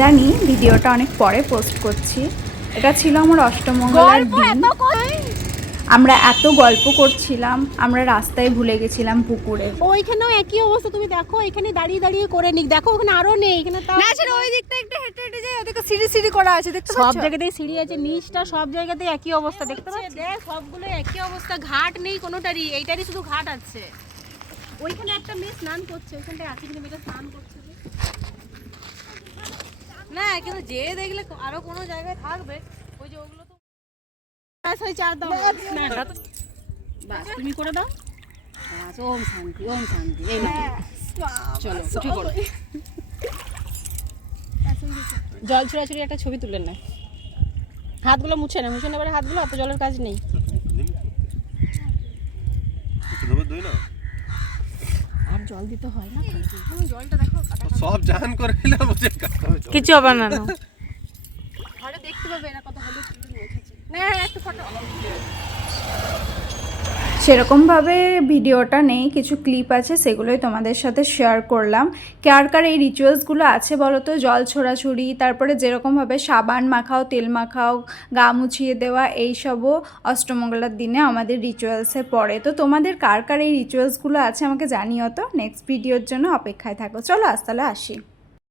জানি ভিডিওটা অনেক পরে পোস্ট করছি। এটা ছিল আমার অষ্টমঙ্গলার দিন। আমরা এত গল্প করছিলাম, আমরা রাস্তায় ভুলে গেছিলাম পুকুরে। ওইখানেও একই অবস্থা, তুমি দেখো এখানে দাঁড়িয়ে দাঁড়িয়ে করে নিক, দেখো ওখানে আরো নেই, এখানে তাও না সেটা ওই দিকটা একটু হেঁটে হেঁটে যায়, ওদিকে সিঁড়ি সিঁড়ি করা আছে, দেখতে সব পাচ্ছ? জায়গাতেই সিঁড়ি আছে, নিচটা সব জায়গাতেই একই অবস্থা, দেখতে পাচ্ছ? দেখ সবগুলো একই অবস্থা, ঘাট নেই কোনোটারই, এইটারই শুধু ঘাট আছে। ওইখানে একটা মেয়ে স্নান করছে, ওইখানটায় আছে কিন্তু মেয়েটা স্নান করছে যে। না কিন্তু যে দেখলে আরো কোনো জায়গায় থাকবে, ওই যে ওগুলো তো ব্যাস হয়েছে, আর দাও স্নানটা তো বাস তুমি করে দাও। বাস, ওম শান্তি ওম শান্তি। এই নাও, চলো উঠে পড়ো। জল ছড়াছড়ি একটা ছবি তুলে না, হাতগুলো মুছে না, মুছে নেবার হাতগুলো, অত জলের কাজ নেই। আর জল দিতে হয় না, জলটা দেখো সব জান করে নিলাম, বুঝে কিছু হবে না। ঘরে দেখতে পাবে এরা কত হলুদ উঠেছে। না একটা ফটো সেরকমভাবে ভিডিওটা নেই, কিছু ক্লিপ আছে, সেগুলোই তোমাদের সাথে শেয়ার করলাম। কার কার এই রিচুয়ালসগুলো আছে বলো তো? জল ছোড়াছুড়ি, তারপরে যেরকমভাবে সাবান মাখাও, তেল মাখাও, গা মুছিয়ে দেওয়া, এইসবও অষ্টমঙ্গলার দিনে আমাদের রিচুয়ালসে পড়ে। তো তোমাদের কার কার এই রিচুয়ালসগুলো আছে আমাকে জানিও তো। নেক্সট ভিডিওর জন্য অপেক্ষায় থাকো। চলো আজ তাহলে আসি।